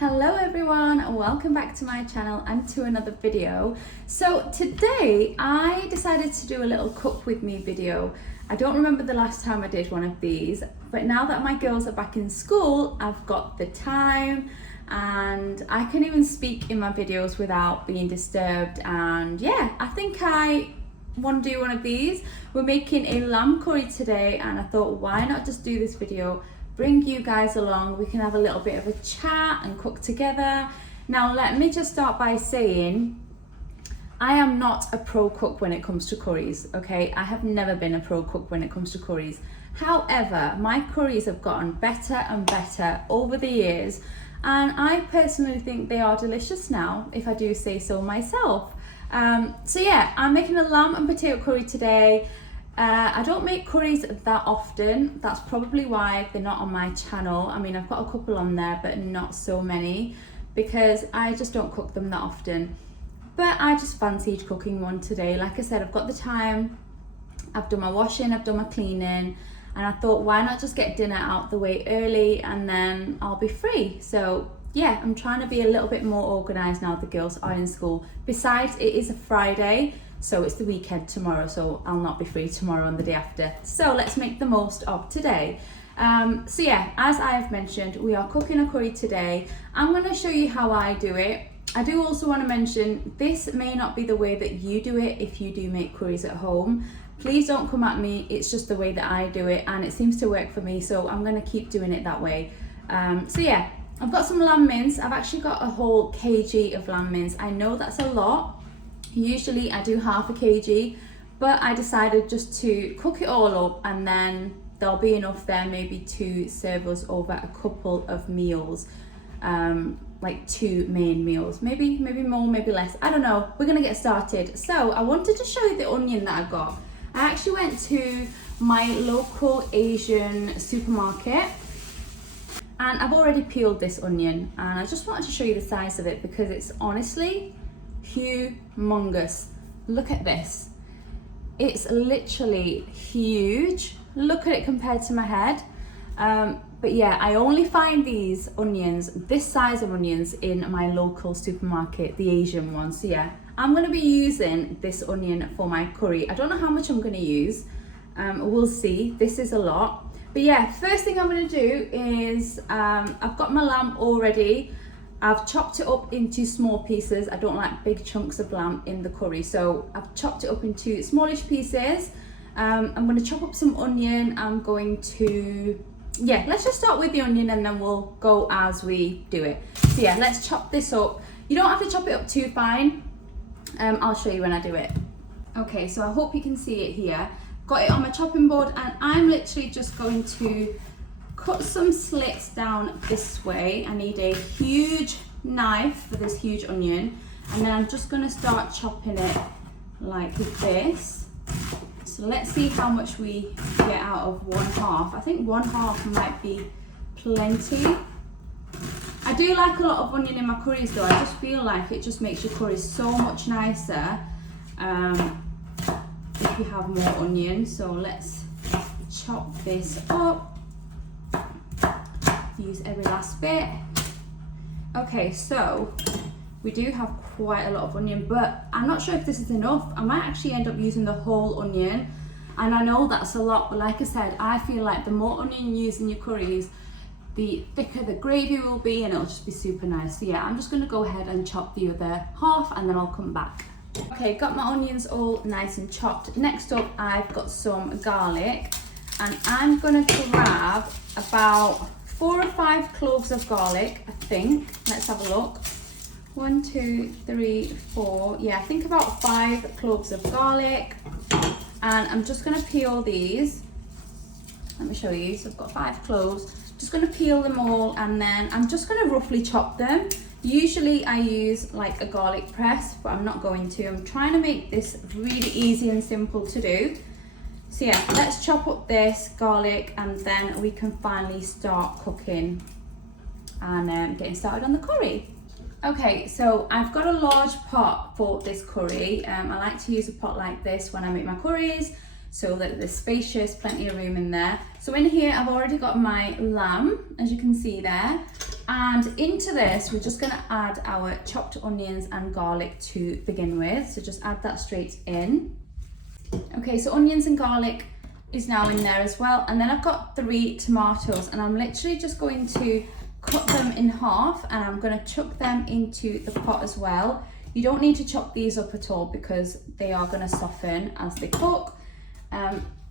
Hello everyone, welcome back to my channel and to another video. So today I decided to do a little cook with me video. I don't remember the last time I did one of these, but now that my girls are back in school, I've got the time and I can even speak in my videos without being disturbed. And yeah, I think I want to do one of these. We're making a lamb curry today and I thought, why not just do this video, bring you guys along, we can have a little bit of a chat and cook together. Now let me just start by saying I am not a pro cook when it comes to curries, okay? I have never been a pro cook when it comes to curries. However, my curries have gotten better and better over the years, and I personally think they are delicious now, if I do say so myself. So yeah, I'm making a lamb and potato curry today. I don't make curries that often. That's probably why they're not on my channel. I mean, I've got a couple on there, but not so many because I just don't cook them that often. But I just fancied cooking one today. Like I said, I've got the time, I've done my washing, I've done my cleaning, and I thought, why not just get dinner out the way early and then I'll be free. So yeah, I'm trying to be a little bit more organized now the girls are in school. Besides, it is a Friday, so it's the weekend tomorrow, so I'll not be free tomorrow and the day after. So let's make the most of today. So yeah, as I have mentioned, we are cooking a curry today. I'm going to show you how I do it. I do also want to mention, this may not be the way that you do it if you do make curries at home. Please don't come at me, it's just the way that I do it and it seems to work for me, so I'm going to keep doing it that way. So yeah, I've got some lamb mince. I've actually got a whole kg of lamb mince. I know that's a lot. Usually I do half a kg, but I decided just to cook it all up and then there'll be enough there maybe to serve us over a couple of meals, like 2 main meals, maybe more, maybe less, I don't know. We're gonna get started. So I wanted to show you the onion that I got. I actually went to my local Asian supermarket and I've already peeled this onion and I just wanted to show you the size of it because it's honestly humongous. Look at this, it's literally huge. Look at it compared to my head. But yeah, I only find these onions, this size of onions, in my local supermarket, the Asian ones. So yeah, I'm going to be using this onion for my curry. I don't know how much I'm going to use, we'll see. This is a lot. But yeah, first thing I'm going to do is I've got my lamb already. I've chopped it up into small pieces. I don't like big chunks of lamb in the curry, so I've chopped it up into smallish pieces. I'm going to chop up some onion. I'm going to, yeah, let's just start with the onion and then we'll go as we do it. So yeah, let's chop this up. You don't have to chop it up too fine. I'll show you when I do it. Okay, so I hope you can see it here. Got it on my chopping board and I'm literally just going to cut some slits down this way. I need a huge knife for this huge onion and then I'm just going to start chopping it like this. So let's see how much we get out of 1/2. I think 1/2 might be plenty. I do like a lot of onion in my curries though. I just feel like it just makes your curries so much nicer if you have more onion. So let's chop this up. Use every last bit. Okay, so we do have quite a lot of onion, but I'm not sure if this is enough. I might actually end up using the whole onion, and I know that's a lot, but like I said, I feel like the more onion you use in your curries, the thicker the gravy will be and it'll just be super nice. So yeah, I'm just going to go ahead and chop the other half and then I'll come back. Okay, got my onions all nice and chopped. Next up, I've got some garlic and I'm going to grab about 4 or 5 cloves of garlic, I think. Let's have a look. 1, 2, 3, 4. Yeah, I think about 5 cloves of garlic. And I'm just going to peel these. Let me show you. So I've got 5 cloves. Just going to peel them all and then I'm just going to roughly chop them. Usually I use like a garlic press, but I'm not going to. I'm trying to make this really easy and simple to do. So yeah, let's chop up this garlic and then we can finally start cooking and getting started on the curry. Okay, so I've got a large pot for this curry. I like to use a pot like this when I make my curries so that there's spacious, plenty of room in there. So in here I've already got my lamb, as you can see there. And into this, we're just gonna add our chopped onions and garlic to begin with. So just add that straight in. Okay, so onions and garlic is now in there as well. And then I've got 3 tomatoes, and I'm literally just going to cut them in half, and I'm gonna chuck them into the pot as well. You don't need to chop these up at all because they are gonna soften as they cook.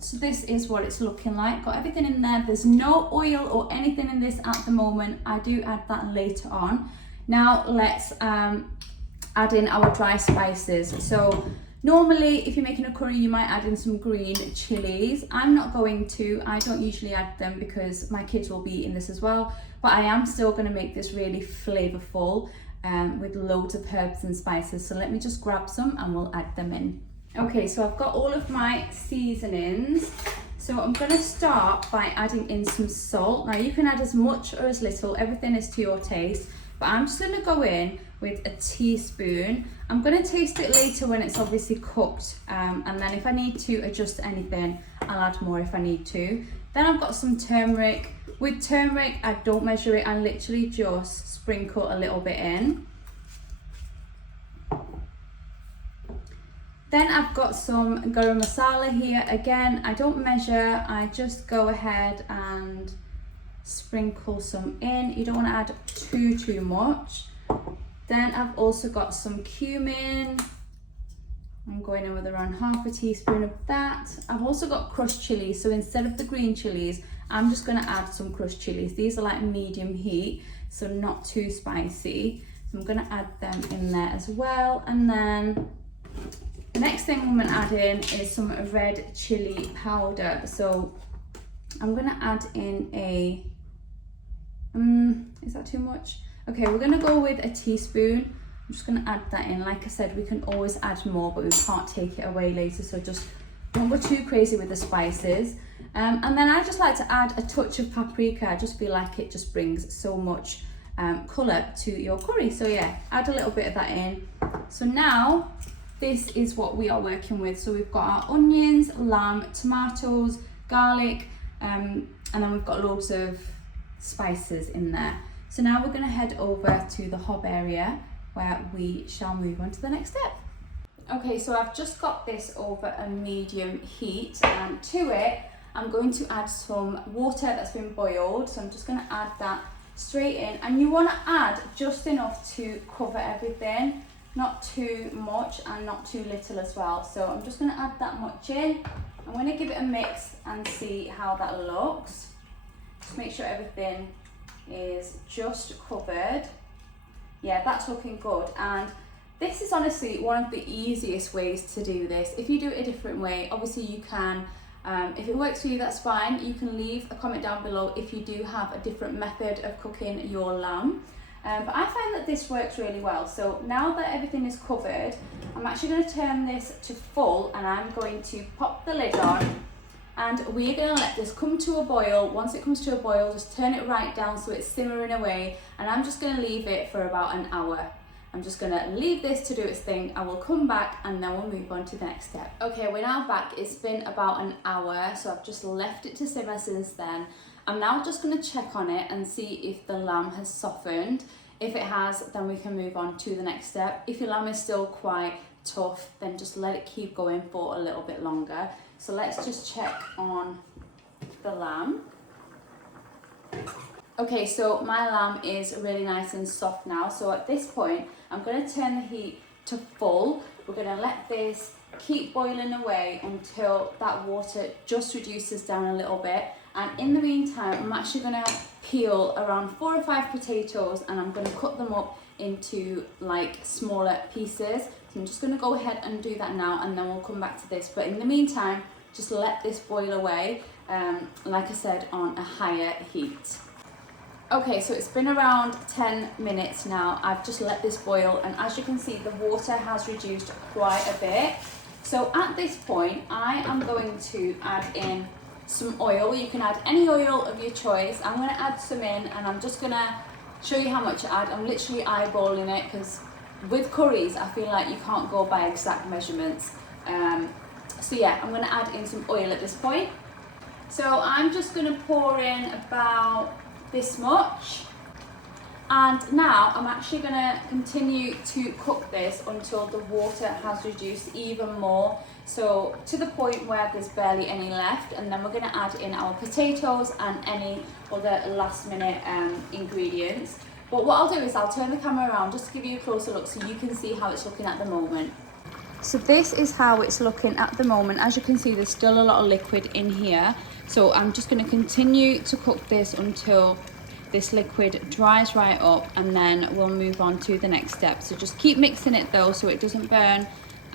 So this is what it's looking like. Got everything in there. There's no oil or anything in this at the moment. I do add that later on. Now let's add in our dry spices. So normally if you're making a curry, you might add in some green chilies. I'm not going to. I don't usually add them because my kids will be eating this as well. But I am still going to make this really flavorful with loads of herbs and spices. So let me just grab some and we'll add them in. Okay, so I've got all of my seasonings. So I'm gonna start by adding in some salt. Now you can add as much or as little, everything is to your taste, but I'm just gonna go in with a teaspoon. I'm gonna taste it later when it's obviously cooked, and then if I need to adjust anything, I'll add more if I need to. Then I've got some turmeric. With turmeric, I don't measure it, I literally just sprinkle a little bit in. Then I've got some garam masala here. Again, I don't measure, I just go ahead and sprinkle some in. You don't want to add too much. Then I've also got some cumin. I'm going in with around half a teaspoon of that. I've also got crushed chilies. So instead of the green chilies, I'm just going to add some crushed chilies. These are like medium heat, so not too spicy. So I'm going to add them in there as well. And then the next thing I'm going to add in is some red chili powder. So I'm going to add in a, is that too much? Okay, we're going to go with a teaspoon. I'm just going to add that in. Like I said, we can always add more, but we can't take it away later. So just don't go too crazy with the spices. And then I just like to add a touch of paprika. I just feel like it just brings so much colour to your curry. So yeah, add a little bit of that in. So now, this is what we are working with. So we've got our onions, lamb, tomatoes, garlic, and then we've got loads of spices in there. So now we're going to head over to the hob area where we shall move on to the next step. Okay, so I've just got this over a medium heat, and to it I'm going to add some water that's been boiled. So I'm just going to add that straight in, and you want to add just enough to cover everything. Not too much and not too little as well. So I'm just going to add that much in. I'm going to give it a mix and see how that looks. Just make sure everything is just covered. Yeah, that's looking good. And this is honestly one of the easiest ways to do this. If you do it a different way, obviously you can. If it works for you, that's fine. You can leave a comment down below if you do have a different method of cooking your lamb. But I find that this works really well. So now that everything is covered, I'm actually going to turn this to full, and I'm going to pop the lid on, and we're going to let this come to a boil. Once it comes to a boil, just turn it right down so it's simmering away, and I'm just going to leave it for about an hour. I'm just going to leave this to do its thing. I will come back and then we'll move on to the next step. Okay, we're now back. It's been about an hour, so I've just left it to simmer since then. I'm now just going to check on it and see if the lamb has softened. If it has, then we can move on to the next step. If your lamb is still quite tough, then just let it keep going for a little bit longer. So let's just check on the lamb. Okay, so my lamb is really nice and soft now. So at this point, I'm going to turn the heat to full. We're going to let this keep boiling away until that water just reduces down a little bit. And in the meantime, I'm actually going to peel around 4 or 5 potatoes, and I'm going to cut them up into like smaller pieces. So I'm just going to go ahead and do that now, and then we'll come back to this. But in the meantime, just let this boil away, like I said, on a higher heat. Okay, so it's been around 10 minutes now. I've just let this boil, and as you can see, the water has reduced quite a bit. So at this point, I am going to add in some oil. You can add any oil of your choice. I'm going to add some in, and I'm just going to show you how much to add. I'm literally eyeballing it because with curries, I feel like you can't go by exact measurements. So yeah, I'm going to add in some oil at this point. So I'm just going to pour in about this much. And now I'm actually going to continue to cook this until the water has reduced even more. So to the point where there's barely any left, and then we're going to add in our potatoes and any other last minute ingredients. But what I'll do is I'll turn the camera around just to give you a closer look so you can see how it's looking at the moment. So this is how it's looking at the moment. As you can see, there's still a lot of liquid in here. So I'm just going to continue to cook this until this liquid dries right up, and then we'll move on to the next step. So just keep mixing it though so it doesn't burn,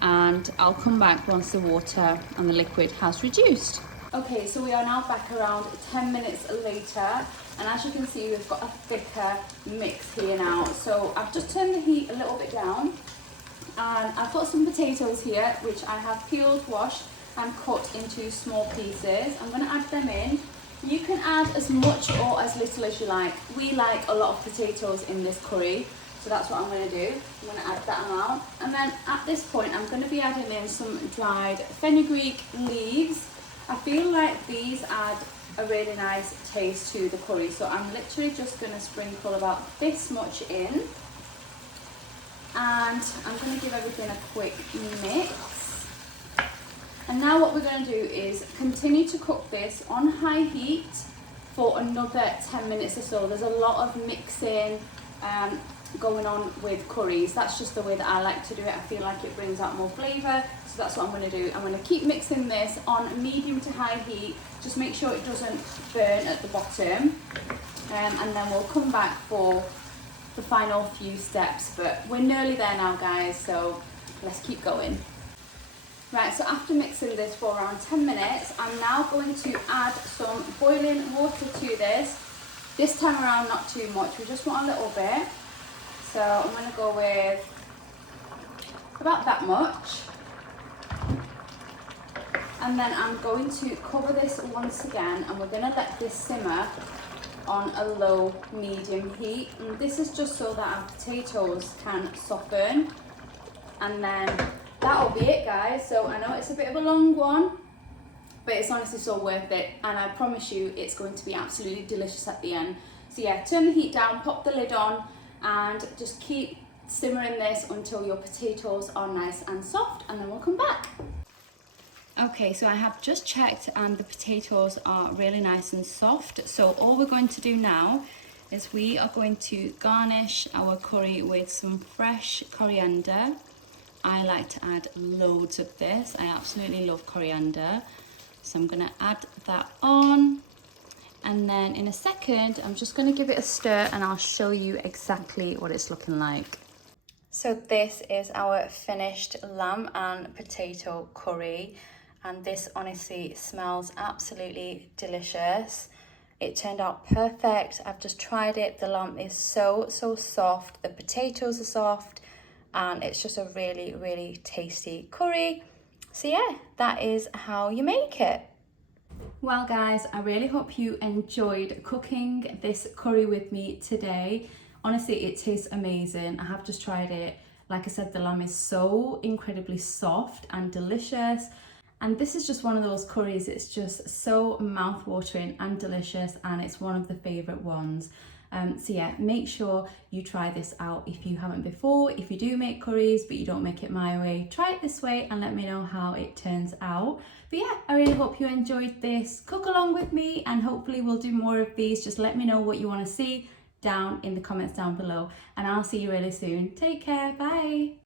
and I'll come back once the water and the liquid has reduced. Okay, so we are now back around 10 minutes later, and as you can see, we've got a thicker mix here now. So I've just turned the heat a little bit down, and I've got some potatoes here which I have peeled, washed and cut into small pieces. I'm going to add them in. You can add as much or as little as you like. We like a lot of potatoes in this curry, so that's what I'm going to do. I'm going to add that amount. And then at this point, I'm going to be adding in some dried fenugreek leaves. I feel like these add a really nice taste to the curry, so I'm literally just going to sprinkle about this much in. And I'm going to give everything a quick mix. And now what we're going to do is continue to cook this on high heat for another 10 minutes or so. There's a lot of mixing going on with curries. That's just the way that I like to do it. I feel like it brings out more flavour. So that's what I'm going to do. I'm going to keep mixing this on medium to high heat. Just make sure it doesn't burn at the bottom. And then we'll come back for the final few steps. But we're nearly there now, guys. So let's keep going. Right, so after mixing this for around 10 minutes, I'm now going to add some boiling water to this. This time around, not too much, we just want a little bit. So I'm going to go with about that much. And then I'm going to cover this once again, and we're going to let this simmer on a low medium heat. And this is just so that our potatoes can soften. And then that'll be it, guys. So I know it's a bit of a long one, but it's honestly so worth it, and I promise you it's going to be absolutely delicious at the end. So yeah, turn the heat down, pop the lid on, and just keep simmering this until your potatoes are nice and soft, and then we'll come back. Okay, so I have just checked and the potatoes are really nice and soft. So all we're going to do now is we are going to garnish our curry with some fresh coriander. I like to add loads of this. I absolutely love coriander. So I'm going to add that on. And then in a second, I'm just going to give it a stir and I'll show you exactly what it's looking like. So this is our finished lamb and potato curry. And this honestly smells absolutely delicious. It turned out perfect. I've just tried it. The lamb is so soft. The potatoes are soft. And it's just a really tasty curry. So yeah, that is how you make it. Well guys, I really hope you enjoyed cooking this curry with me today. Honestly, it tastes amazing. I have just tried it. Like I said, the lamb is so incredibly soft and delicious. And this is just one of those curries, it's just so mouth-watering and delicious, and it's one of the favourite ones. So yeah, make sure you try this out if you haven't before. If you do make curries but you don't make it my way, try it this way and let me know how it turns out. But yeah, I really hope you enjoyed this. Cook along with me and hopefully we'll do more of these. Just let me know what you want to see down in the comments down below, and I'll see you really soon. Take care, bye.